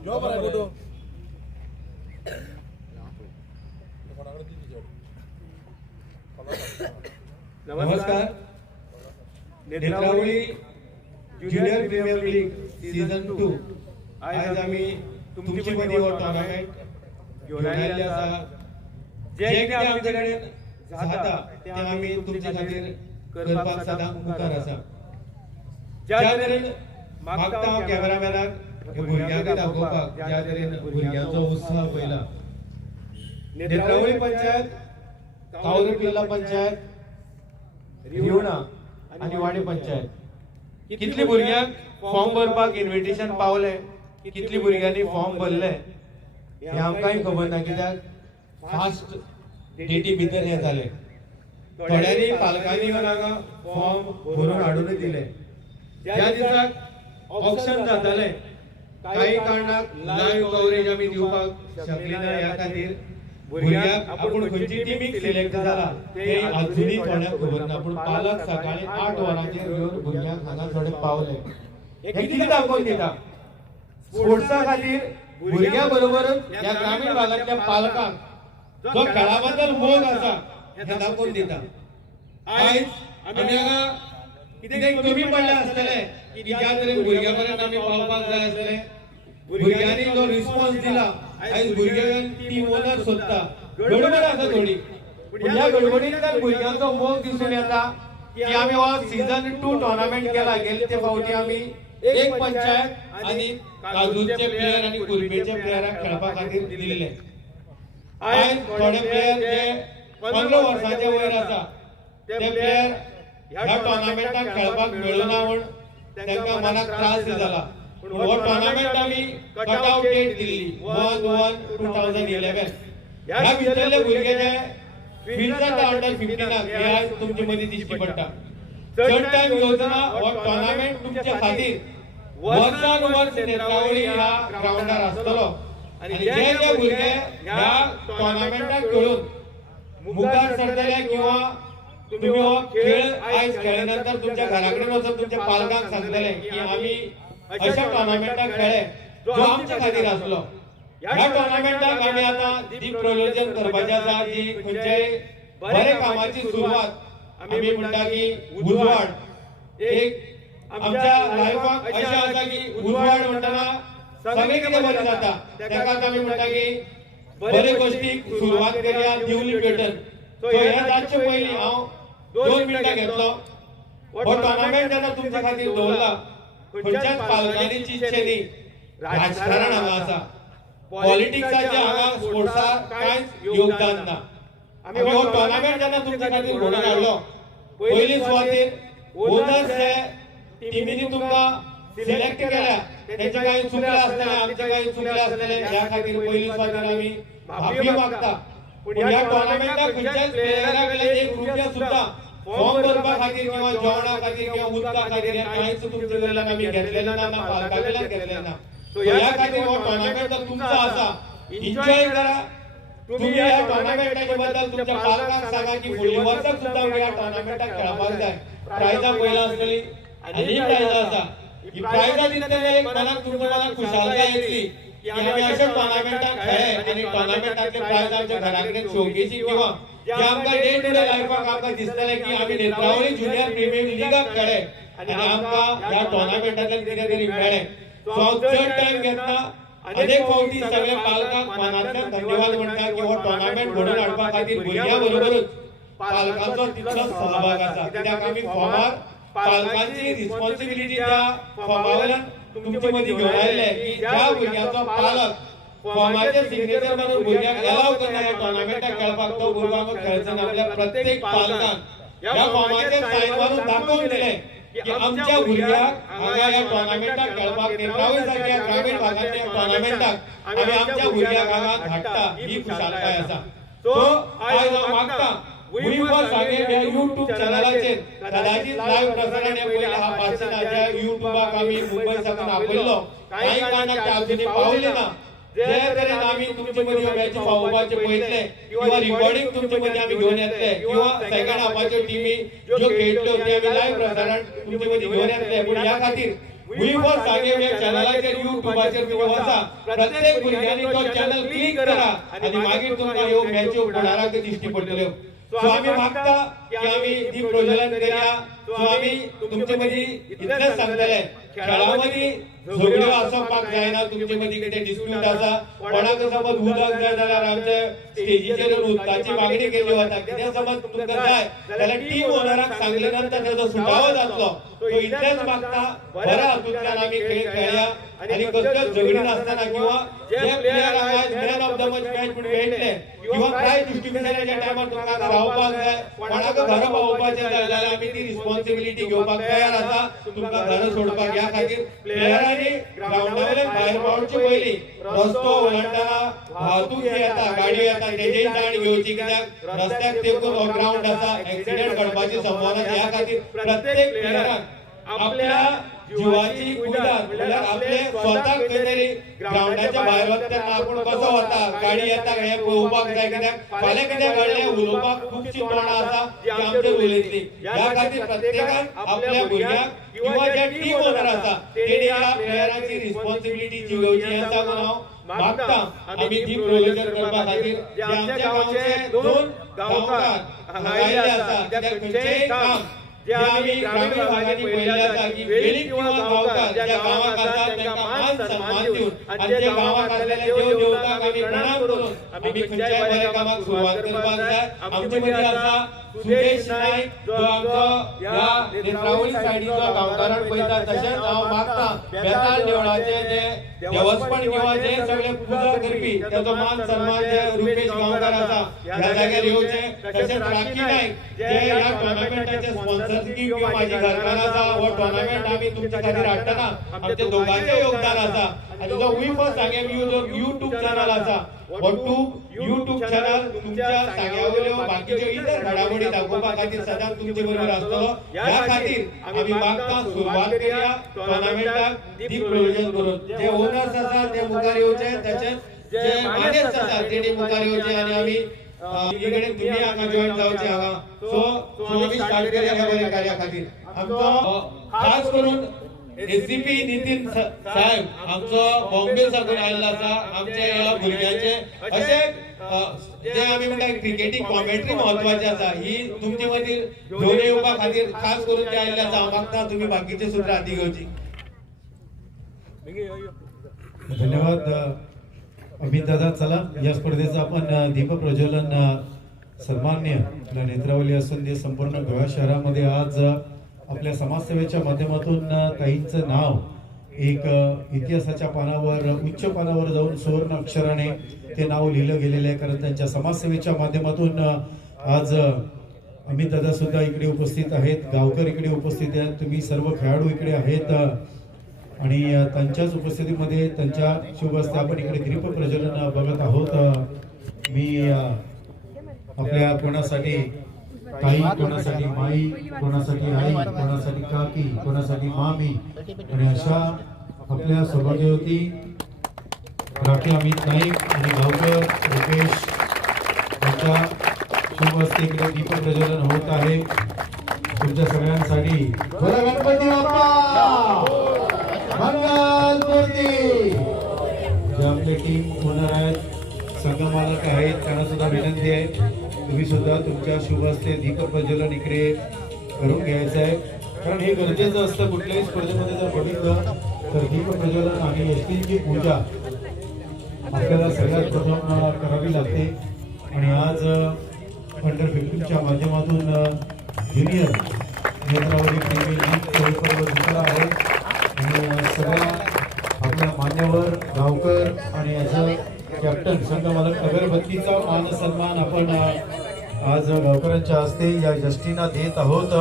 नमस्कार. Netravali junior premier league season 2 आज आम्ही तुमची मदी हो टूर्नामेंट घेऊन आयले आसा. जे कितें आमचे कडेन जाता ते आमी तुमचे खातीर करपाक सदां मुखार आसा. ज्या तरेन मागता हांव कॅमेरामॅनाक हे भुरग्यांक दाखोवपाक ज्या तरेन भुरग्यांचो उत्साह पयला. नेत्रावळी पंचायत, कावरी किल्ला पंचायत, रिवणा आणि वाडी पंचायत कितली भुरग्यांक फॉर्म भरपाक इन्व्हिटेशन पावले, कितली भुरग्यांनी फॉर्म भरले हे आमकांय खबर ना, कित्याक फास्ट डेटी भितर हे जाले. थोड्यांनी पालकांनी येवन हांगा फॉर्म भरून हाडून दिले. ज्या दिसाक ऑप्शन जाताले काही कारणाक लाईव्ह कव्हरेज आमी दिवपाक शकले ना. ह्या खातीर भुरग्यांक आपूण खंयची टिमीक सिलेक्ट जाला ते अजुनूय थोड्यांक खबर ना. पूण पालक सकाळी 8 वरांचेर येवन भुरग्यांक हांगा थोडे पावले. हे कितें दाखोवन दिता स्पोर्ट्सा खातीर भुरग्यां बरोबरच ह्या ग्रामीण भागांतल्या पालकांक जो खेळा बद्दल मोग आसा हे दाखोवन दिता. आयज आमी हांगा कितें कमी पडले आसतले की ज्या तरेन भुरग्यां पर्यंत आमी पावपाक जाय आसले. भुरग्यांनी जो रिस्पॉन्स दिला आयज भुरग्यांक टीम ओनर सोदता. गडबड आसा थोडी, पूण ह्या गडबडींतल्यान भुरग्यांचो मोग दिसून येता की आमी हो सीझन 2 टूर्नामेंट केला. गेले ते फावटी आमी एक पंचायत आणि काजूचे प्लेयर आणि कुर्बेचे प्लेयरांक खेळपा खातीर दिल्ले. आयज थोडे प्लेयर जे 15 वर्सांचे वयर आसा ते प्लेयर ह्या टूर्नामेंटाक खेळपाक मेळूना म्हूण तांकां मनाक त्रास जाला. पूण हो टूर्नामेंट आमी कटआउट डेट दिल्ली 1/1/2011. ह्या भितरले भुरगे जे फिल्डर अंडर 15 हे आज तुमचे मदीं दिश्टी पडटा. चड टाइम योजना हो टूर्नामेंट तुमच्या खातीर वर्सान वर्स नेत्रावळी ह्या ग्राउंडार आसतलो. आणि जे जे भुरगे ह्या टूर्नामेंटाक खेळून मुखार सरतले किंवा तुम्ही हो खेळ आयज खेळल्यानंतर तुमच्या घराकडेन वचून तुमच्या पालकांक सांगतले की आमी अशा टूर्नामेंटाक खेळ्ळे जो आमच्या खातीर आसलो. ह्या टूर्नामेंटाक आमी आतां दीप प्रज्वलन करपाचें आसा. जी खंयच्याय बरे कामाची सुरवात आमी म्हणटा की उजवाड. एक आमच्या लायफाक अशें आसा की उजवाड म्हणटना सगळें कितें बरें जाता ताकाच आमी म्हणटा की बरे गोश्टीक सुरवात करया दिवली पेटर्न. सो हे जावचे पयलीं हांव 2 मिनटां घेतलो. हो टूर्नामेंट जेन्ना तुमच्या खातीर दवरला खंयच्याच पालकांनी चिंतचें न्ही राजकारण हांगा आसा. पॉलिटिक्साचें हांगा स्पोर्ट्सा कांयच योगदान ना. आमी हो टूर्नामेंट जेन्ना तुमच्या खातीर घडोवन हाडलो पयली सुवातेर ओनर्स जे टिमीनी तुमकां सिलेक्ट केल्या तेंचे कांय चुकले आसतले, आमचे कांय चुकले आसतले. ह्या खातीर पयली सुवातेर आमी माफी मागता. पूण ह्या टूर्नामेंटाक खंयच्याच प्लेयरा कडल्यान एक रुपया सुद्दां फॉर्म भरपा खातीर किंवा जेवणा खातीर किंवा उदका खातीर हे कांयच तुमचे कडल्यान आमी घेतलेलें ना, पालका कडल्यान घेतलेलें ना. सो ह्या खातीर हो टूर्नामेंट तुमचो आसा. एन्जॉय करा. तुम्ही ह्या टूर्नामेंटाच्या बद्दल तुमच्या पालकांक सांगा की फुडल्या वर्साक सुद्दां ह्या टूर्नामेंटाक खेळपाक जाय. प्रायजां पयला आसतली आनी प्रायजां आसा. ही प्रायजां दितले एक मनाक तुमच्या मनाक खुशालकाय येतली की आमी अशा टूर्नामेंटाक खेळ्ळे आनी टूर्नामेंटातले प्रायज आमच्या घरा कडेन शोकेची किंवा जे आमकां डे टू डे लायफाक आमकां दिसतले की आमी नेत्रावळी ज्युनियर प्रीमियर लीगाक खेळ्ळे आनी आमकां ह्या टूर्नामेंटांतल्यान कितें तरी मेळ्ळें. सो हांव चड टायम घेतना अनेक फावटी सगळे पालकांक मनांतल्यान धन्यवाद म्हणटा की हो टूर्नामेंट घडोवन हाडपा खातीर भुरग्यां बरोबरच पालकांचो तितलोच सहभाग आसा. कित्याक आमी फॉर्मार पालकांची रिस्पॉन्सिबिलिटी त्या फॉर्मावेल्यान तुमचे मदीं घेवन आयले की ज्या भुरग्याचो पालक फॉर्माचेर सिग्नेचर मारून भुरग्याक एलाव करना ह्या टूर्नामेंटाक खेळपाक तो भुरगो खेळचो ना. आपल्या प्रत्येक पालकांक ह्या फॉर्माचेर सायन मारून दाखोवन दिले की आमच्या भुरग्याक हांगा ह्या टूर्नामेंटाक खेळपाक नेत्रावळी सारख्या ग्रामीण भागांतल्या टूर्नामेंटाक आमी आमच्या भुरग्याक हांगा धाडटा ही खुशालकाय आसा. सो आयज हांव मागता उरीवर सांगेन ह्या YouTube चॅनलाचेर कदाचित लाईव्ह प्रसारण हे पयला हा पासना ज्या YouTubeाक आमी मुंबय साकून आपयलो काही कारणाक ते अजुनी पावले ना. जे तरेन आमी तुमचे मदीं मॅच पावोवपाचे पळयतले किंवा रिकॉर्डिंग तुमचे मदीं आमी घेवन येतले किंवा सेकंड हाफाच्यो टिमी ज्यो खेळटल्यो ते आमी लाईव्ह प्रसारण तुमचे मदीं घेवन येतले. पूण ह्या खातीर मुई पण सांगेन या चॅनलाचेर युट्यूबाचेर तुम्ही वचा प्रत्येक भुरग्यांनी तो चॅनल क्लिक करा आणि मागीर तुमकां ह्यो मॅच्यो फुडाराक दिश्टी पडटल्यो सो आम्ही मागता की आम्ही दीप प्रज्वलन करूया सो आम्ही तुमचे मदी इतलेच सांगतले खेळामध्ये झगड्यो आसपाक जायना तुमचे मदी कितें डिस्प्यूट आसा कोणाक समज उदक जाय जाल्यार आमचे स्टेजीचेर उदकाची मागणी केली वता कितें समज तुमकां जाय जाल्यार टीम ओनराक सांगले नंतर तेजो सुटावो जातलो सो इतलेच मागता बऱ्या हातूंतल्यान आमी खेळ खेळया आणि कसल्योच झगडी नासतना किंवा जे प्लेयर आज मॅन ऑफ द मॅच म्हणून मेळटले किंवा काय डिस्ट्रिब्युशनाच्या टायमार तुमकां रावपाक जाय कोणाक घर पावोवपाचें जाय जाल्यार आमी ती रिस्पॉन्सिबिलिटी घेवपाक तयार आसा तुमकां घर सोडपाक ह्या खातीर प्लेयरांनी ग्राउंडा वयल्यान भायर पावचे पयलीं रस्तो ओलांडटाना वाहतूक जी येता गाडयो येता तेजेय जाण घेवची कित्याक रस्त्याक तेंकून हो ग्राउंड आसा एक्सिडेंट घडपाची संभावना ह्या खातीर प्रत्येक प्लेयराक आपल्या जीवाची कुयदाद म्हणल्यार आपले स्वतःक खंय तरी ग्राउंडाच्या भायर वतना आपूण कसो वता गाडी येता हे पळोवपाक जाय कित्याक फाल्यां कितें घडलें उलोवपाक खुबशीं तोंडां आसा जी आमचेर उलयतलीं ह्या खातीर प्रत्येकान आपल्या भुरग्याक किंवा जे टीम ओनर आसा तेणी ह्या प्लेयरांची रिस्पॉन्सिबिलिटी घेवची हें सांगून हांव मागता आमी दीप प्रज्वलन करपा खातीर जे आमच्या गांवचे 2 गांवकार हांगा आसा कित्याक खंयचेय काम जे आम्ही ग्रामीण भागात पहिले आसा की वेळीप किंवा गांवकार ज्या गावाक आसा तांकां मान सन्मान दिवन आणि जे गावाक आसलेले देव देवताक आमी प्रणाम करून आमी खंयच्याय बऱ्या कामाक सुरवात करपाक जाय आमचे मदीं आसा सुदेश नाईक जो आमचो ह्या नेत्रावळी सायडीचो गांवकाराक पळयता तशेंच हांव मागता बेताळ देवळाचे जे देवस्थान किंवा जे सगळे पुजा करपी त्याचो मान सन्मान जे रुपेश गांवकार आसा ह्या जाग्यार येवचे तशेंच राखी नाईक जे ह्या टोर्नामेंटाचे स्पॉन्सरशिप किंवा माझी घरकार आसा हो टोर्नामेंट आमी तुमच्या खातीर हाडटना आमचे दोगांचें योगदान आसा आणि जो उईफ सांगेन युट्यूब चॅनल आसा हो युट्यूब चॅनल तुमच्या सांग्यावयल्यो बाकीच्यो इतर घडामोडी दाखोवपा खातीर सदांच तुमचे बरोबर आसतलो ह्या खातीर आमी मागता सुरवात करूया टोर्नामेंटाक दीप प्रज्वलन करून जे ओनर्स आसा ते मुखार येवचे तशेंच जे मॅनेजर्स आसा तेणी मुखार येवचे आणि आमी इकडे तुम्ही हांगा जॉइन जावचे हांगा सो आमी स्टार्ट करूया ह्या बऱ्या कार्या खातीर आमचो खास करून एसीपी नितीन साहेब आमचो बॉम्बे साकून आयल्लो आसा आमचे ह्या भुरग्यांचे अशे जे आमी म्हणटा क्रिकेटींग कॉमेंट्री महत्वाची आसा ही तुमचे मदीं घेवन येवपा खातीर खास करून ते आयल्ले आसा हांव मागता तुमी बाकीचे सुद्दां हाती घेवची धन्यवाद अमित दादा चला या स्पर्धेचं आपण दीप प्रज्वलन सन्मान्य नेत्रावली असून संपूर्ण गोवा शहरामध्ये आज आपल्या समाजसेवेच्या माध्यमातून ताईंचं नाव एक इतिहासाच्या पानावर उच्च पानावर जाऊन सुवर्ण अक्षराने ते नाव लिहिलं गेलेलं आहे कारण त्यांच्या समाजसेवेच्या माध्यमातून आज अमित दादा सुद्धा इकडे उपस्थित आहेत गावकर इकडे उपस्थित आहेत तुम्ही सर्व खेळाडू इकडे आहेत आणि त्यांच्याच उपस्थितीमध्ये त्यांच्या शुभ हस्ते आपण इकडे दीप प्रज्वलन बघत आहोत मी आपल्या कोणासाठी ताई कोणासाठी माई कोणासाठी आई कोणासाठी काकी कोणासाठी मामी आणि अशा आपल्या सौभाग्यवती राखी अमित नाईक आणि गावकर रुपेश यांच्या शुभ हस्ते इकडे दीप प्रज्वलन होत आहे तुमच्या सगळ्यांसाठी गणपती बाप्पा मंगलमूर्ती जे आपले टीम ओनर आहेत संघ मालक आहेत त्यांना सुद्धा विनंती आहे तुम्ही सुद्धा तुमच्या शुभ हस्ते दीप प्रज्वलन इकडे करून घ्यायचं आहे कारण हे गरजेचं असतं कुठल्याही स्पर्धेमध्ये जर बघितलं तर दीप प्रज्वलन आणि एसटीची पूजा आपल्याला सगळ्यात प्रथम करावी लागते आणि आज अंडर 15च्या माध्यमातून ज्युनियर नेत्रावली प्रेमी लीग पर्व जिंकला आहे आणि सगळ्या आपल्या मान्यवर गावकर आणि याचं कॅप्टन संघ मालक अगरबत्तीचा मान सन्मान आपण आज गावकरांच्या हस्ते या यष्टींना देत आहोत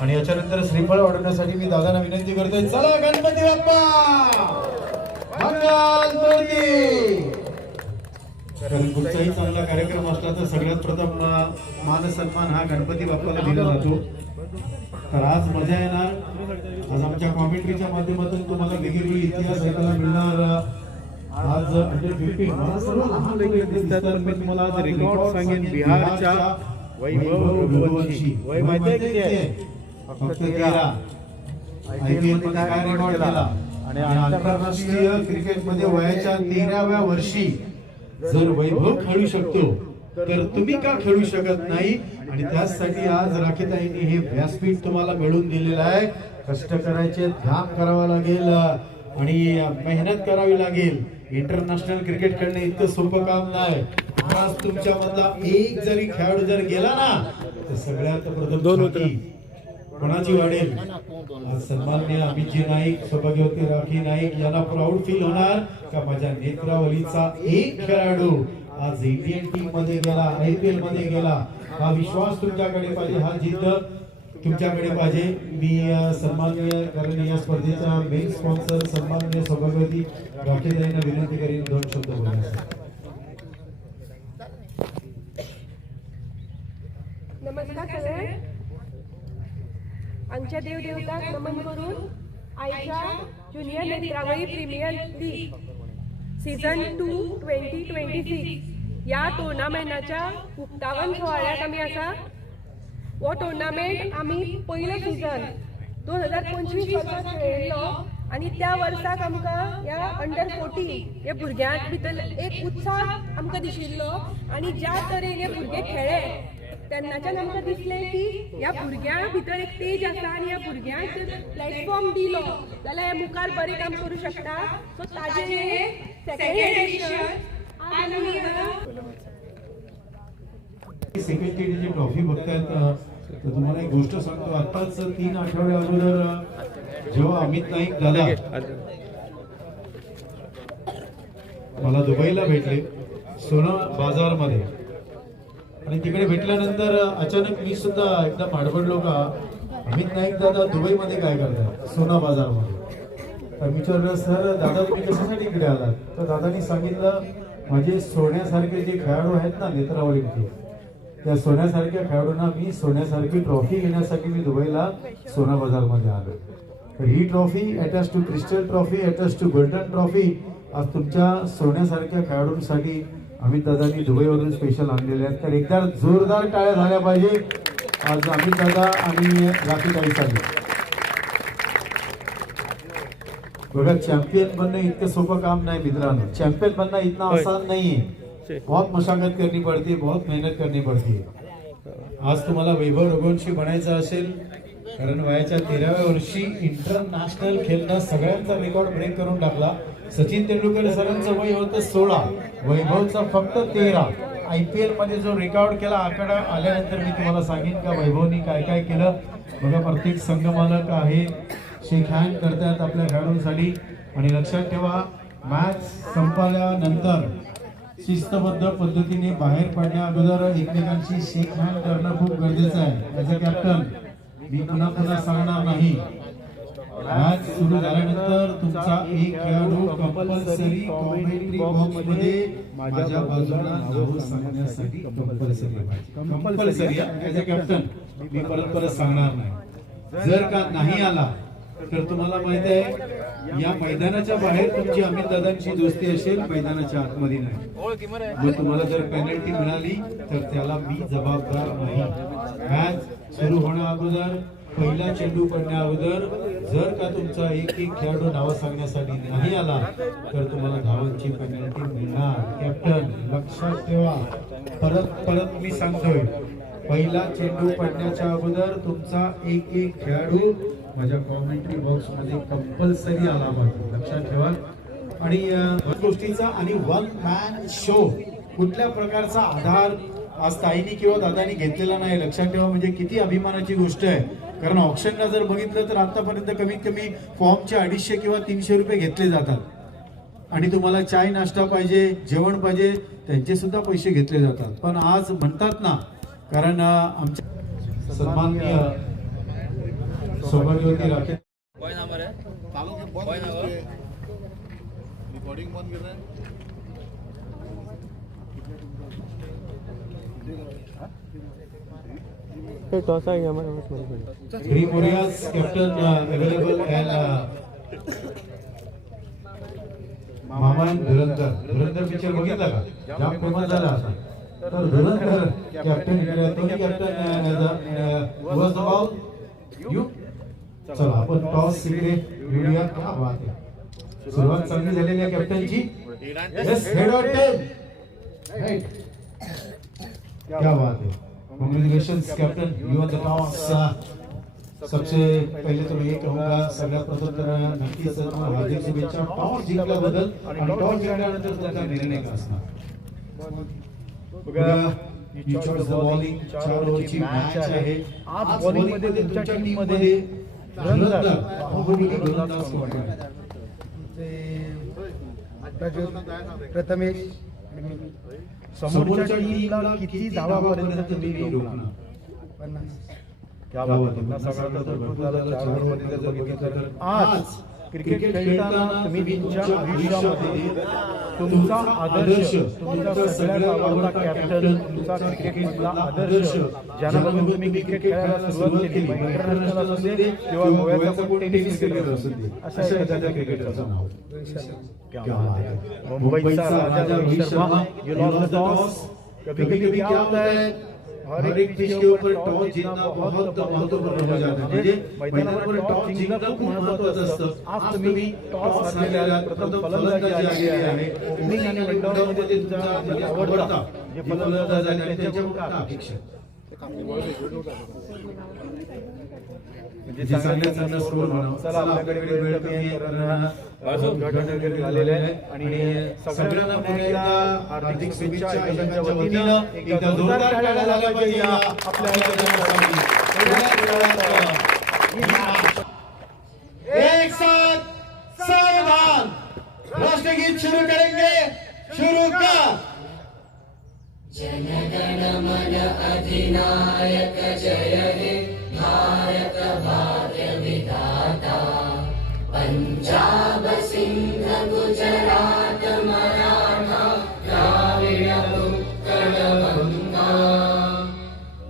आणि याच्यानंतर श्रीफळ वाढवण्यासाठी मी दादांना विनंती करतोय चला गणपती बाप्पा मंगलमूर्ती कारण कुठचाही चांगला कार्यक्रम असला तर सगळ्यात प्रथम मान सन्मान हा गणपती बाप्पाला दिला जातो तर आज मजा येणार आज आमच्या कॉमेंट्रीच्या माध्यमातून तुम्हाला वेगवेगळी इतिहास ऐकायला मिळणार आज अंडर 15 मला सर्व लहान मुले दिसतात पण मी तुम्हाला आज रेकॉर्ड सांगेन बिहारच्या वैभव रघुवंशी वय माहिती आहे किती आहे फक्त 13 IPL मध्ये काय रेकॉर्ड केला आणि आंतरराष्ट्रीय क्रिकेटमध्ये वयाच्या 13व्या वर्षी जर वैभव खेळू शकतो तर तुम्ही का खेळू शकत नाही? आणि त्यासाठी आज राखीताईंनी हे व्यासपीठ तुम्हाला मिळवून दिलेलं आहे. कष्ट करायचे, ध्यान करावं लागेल आणि मेहनत करावी लागेल. इंटरनॅशनल क्रिकेट खेळणे इतकं सोपं काम नाही. आज तुमच्यामधला एक जरी खेळाडू जर गेला ना तर सगळ्यात प्रथम कोणाची वाढेल? आज सन्माननीय अमितजी नाईक, सौभाग्यवती राखी नाईक यांना प्राऊड फील होणार का माझ्या नेत्रावलीचा एक खेळाडू आज इंडियन टीम मध्ये गेला, IPL मध्ये गेला. हा विश्वास तुमच्याकडे पाहिजे, हा जिद्द तुमच्याकडे पाहिजे. मी सन्माननीय कारण या स्पर्धेचा मेन स्पॉन्सर सन्माननीय सौभाग्यवती राखीताईंना विनंती करीन 2 शब्द बोलण्यासाठी. नमस्कार सगळे. आमच्या देवदेवताक नमन करून आयच्या junior Netravali premier league season 2 2026 या टुर्नामेंटाच्या उक्तावण सोहळ्यात आमी आसा. हो टुर्नामेंट आमी पयलो सीझन 2025 वर्सा खेळिल्लो आणि त्या वर्साक आमकां ह्या अंडर 40 हे भुरग्यांक भितर एक उत्साह आमकां दिशिल्लो आणि ज्या तरेन हे भुरगे खेळ्ळे तेन्नाच्यान आमकां दिसलें की ह्या भुरग्यां भितर एक तेज आसा आणि ह्या भुरग्यांक जर प्लॅटफॉर्म दिलो जाल्यार हे मुखार बरें काम करूं शकता. सो ताजें हे सेकंड एडिशन आज आमी सेकंड टीची ट्रॉफी बघतायत तर तुम्हाला एक गोष्ट सांगतो. आताच 3 आठवडे अगोदर जेव्हा अमित नाईक दादा मला दुबईला भेटले सोना बाजार मध्ये आणि तिकडे भेटल्यानंतर अचानक मी सुद्धा एकदम आडबडलो का अमित नाईक दादा दुबई मध्ये काय करतात सोना बाजार मध्ये. तर विचारलं सर दादा तुम्ही कशासाठी इकडे आलात? तर दादानी सांगितलं माझे सोन्यासारखे जे खेळाडू आहेत ना नेत्रावलीचे त्या सोन्यासारख्या खेळाडूंना मी सोन्यासारखी ट्रॉफी घेण्यासाठी मी दुबईला सोना बाजार मध्ये आलो. तर ही trophy attach to crystal trophy, attach to golden trophy आज तुमच्या सोन्यासारख्या खेळाडूंसाठी अमित दादांनी दुबईवरून स्पेशल आणलेले आहेत. तर एकदा जोरदार टाळ्या झाल्या पाहिजे आज अमित दादा आणि राखीताईसाठी. बघा चॅम्पियन बनणं इतकं सोपं काम नाही मित्रांनो. चॅम्पियन बनना इतना आसान नहीं है. बहुत मशागत करनी पड़ती है, बहुत मेहनत करनी पड़ती है. आज तुम्हाला वैभव रघुवंशी बनायचं असेल कारण वयाच्या 13व्या वर्षी इंटरनॅशनल खेळणं सगळ्यांचा रेकॉर्ड ब्रेक करून टाकला. सचिन तेंडुलकर सरांचं वय होतं 16, वैभवचा फक्त 13. IPL मध्ये जो रेकॉर्ड केला आकडा आल्यानंतर मी तुम्हाला सांगेन का वैभवनी काय काय केलं. बघा प्रत्येक संघमालक आहे शेक हँड करतात आपल्या खेळाडूंसाठी. आणि लक्षात ठेवा मॅच संपल्यानंतर शिस्तबद्ध पद्धतीने बाहेर पडण्या अगोदर एकमेकांशी शेक हँड करणं खूप गरजेचं आहे. ॲज अ कॅप्टन मी पुन्हा सांगणार नाही. मॅच सुरू झाल्यानंतर तुमचा एक खेळाडू कंपल्सरी कॉमेंट्री बॉक्स मध्ये माझ्या बाजूला नाव सांगण्यासाठी कंपल्सरी ॲज अ कॅप्टन मी परत सांगणार नाही. जर का नाही आला तर तुम्हाला माहिती आहे या मैदानाच्या बाहेर तुमची अमित दादांची दोस्ती असेल, मैदानाच्या आतमध्ये नाही. मग तुम्हाला जर पेनल्टी मिळाली तर त्याला मी जबाबदार नाही. मॅच सुरू होण्या अगोदर पहिला चेंडू पडण्या अगोदर जर का तुमचा एक खेळाडू नाव सांगण्यासाठी नाही आला तर तुम्हाला धावांची पेनल्टी मिळणार. कॅप्टन लक्षात ठेवा. परत मी सांगतोय पहिला चेंडू पडण्याच्या अगोदर तुमचा एक खेळाडू माझ्या कॉमेंट्री बॉक्स मध्ये कंपल्सरी आला पाहिजे. लक्षात ठेवा. आणि गोष्टीचा आणि वन मॅन शो कुठल्या प्रकारचा आधार आज ताईनी किंवा दादानी घेतलेला नाही. लक्षात ठेवा. म्हणजे किती अभिमानाची गोष्ट आहे. कारण ऑप्शनला जर बघितलं तर आतापर्यंत कमीत कमी फॉर्मचे 250 किंवा 300 रुपये घेतले जातात. आणि तुम्हाला चाय नाश्ता पाहिजे, जेवण पाहिजे, त्यांचे सुद्धा पैसे घेतले जातात. पण आज म्हणतात ना कारण आमच्या सन्माननीय सौभाग्यवती राखे रिकॉर्डिंग बंद कर रहा है. Three Korea's captain available and मामान धुरंधर पिक्चर बघितला का? जाम फेमस झाला आता. तर धुरंधर कॅप्टन इकडे तोही कॅप्टन was about you चला आपण टॉस इकडे घेऊया. क्या बात आहे, सुरुवात चांगली झालेली आहे कॅप्टनची. Yes, head on tail. Right, क्या बात है, congratulations captain, you won the toss. सबसे पहिले तो मी कहूंगा सगळ्यात प्रथम तर नक्कीच तुम्हाला हार्दिक शुभेच्छा टॉस जिंकल्याबद्दल. आणि टॉस जिंकल्यानंतर तुमचा निर्णय काय असणार बघा. यू चॉईस द बॉलिंग, 4 ओव्हरची मॅच आहे. आज बॉलिंग मध्ये तुमच्या टीम मध्ये गोलंदाज कोण आहे? प्रथमेश. समोरच्या टीमला किती धावापर्यंत तुम्ही रोखणार? 50. क्या बात है, सगळ्यात भरपूर झालं. 4 ओव्हरमध्ये जर बघितलं तर आज क्रिकेट खेळताना तुम्ही तुमच्या आयुष्यामध्ये तुमचा आदर्श, तुमचा सगळ्यात आवडता कॅप्टन, तुमचा क्रिकेटमधला आदर्श, ज्याच्याबरोबर तुम्ही क्रिकेट खेळायला सुरुवात केली, इंटरनॅशनल असू दे किंवा गोव्याचा कोण टेनिस क्रिकेटर असू दे, अशा एखाद्या क्रिकेटरचं नाव. क्या बात है, मुंबईचा राजा Rohit Sharma. You lost the toss. कभी-कभी क्या होता है, हर एक पिच के ऊपर टॉस जीतना बहुत महत्वपूर्ण हो जाता है. म्हणजे मैदानावर टॉस जिंकणं खूप महत्त्वाचं असतं. आज तुम्ही टॉस हारलेला, प्रथम फलंदाजी आलेली आहे. ओपनिंग आणि विंडोवर मध्ये तुमचा आवडता जे फलंदाज आहे त्यांच्याकडून काय अपेक्षा? म्हणजे चांगला स्कोर बनवा. चला, आपल्याकडे वेळ कमी आहे कारण उद्घाटन वगैरे झालेलं आहे आणि सगळ्यांना पुन्हा एकदा हार्दिक शुभेच्छा आयोजकांच्या वतीनं. एकदा जोरदार टाळ्या झाल्या पाहिजे आपल्या आयोजकांसाठी. एक साथ सावधान, राष्ट्रगीत शुरू करेंगे. शुरू का जनगण मन अधिनायक जय हे भारत भाग्य विधाता. पंजाब सिंध गुजरात मराठा द्राविड उत्कल गंगा.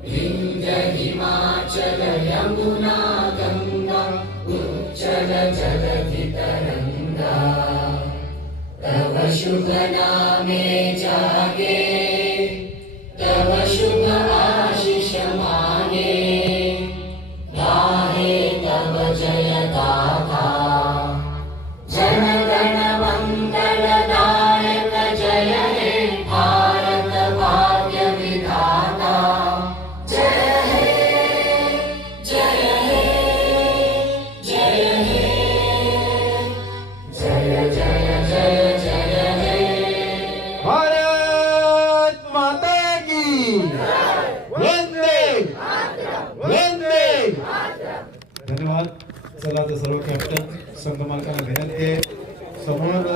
विंध्य हिमाचल यमुना गंगा उच्चल जलधि तरंगा. तव शुभ नामे जागे, तव शुभ आशीष मांगे. गाहे तव जय गाथा, जनगण मंगलदायक जय हे भारत भाग्य विधाता. जय हे, जय हे, जय हे, जय जय जय जय हे. भारत माता की वंदे वंदे. धन्यवाद. चला तर सर्व कॅप्टन संघ मालकांना विनंती आहे, समोर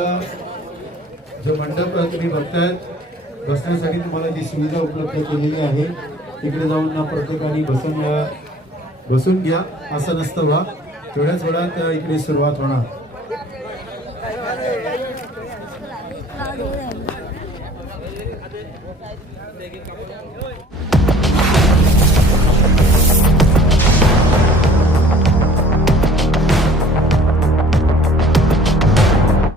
जो मंडप तुम्ही बघताय बसण्यासाठी तुम्हाला जी सुविधा उपलब्ध केलेली आहे तिकडे जाऊन प्रत्येकाने बसून घ्या. असं नसतं बा, थोड्याच वेळात इकडे सुरुवात होणार.